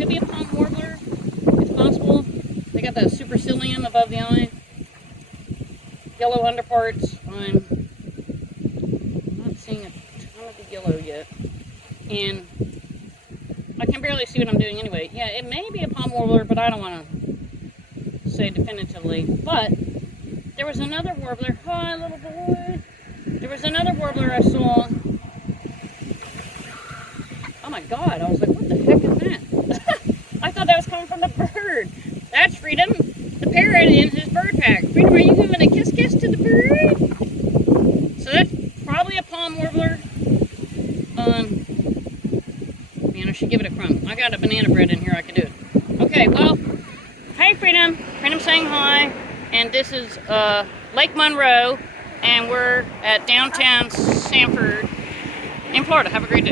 could be a palm warbler. It's possible. They got that supercilium above the eye. Yellow underparts. I'm not seeing a ton of the yellow yet. And I can barely see what I'm doing anyway. Yeah, it may be a palm warbler, but I don't want to say definitively. But there was another warbler. Hi, little boy. There was another warbler I saw. Oh my God, I was like, what the heck is that? I thought that was coming from the bird. That's Freedom, the parrot in his bird pack. Freedom, are you giving a kiss kiss to the bird? So that's probably a palm warbler. Man, I should give it a crumb. I got a banana bread in here, I can do it. Okay, well, hi Freedom. Freedom saying hi. And this is Lake Monroe, and we're at downtown Sanford in Florida. Have a great day.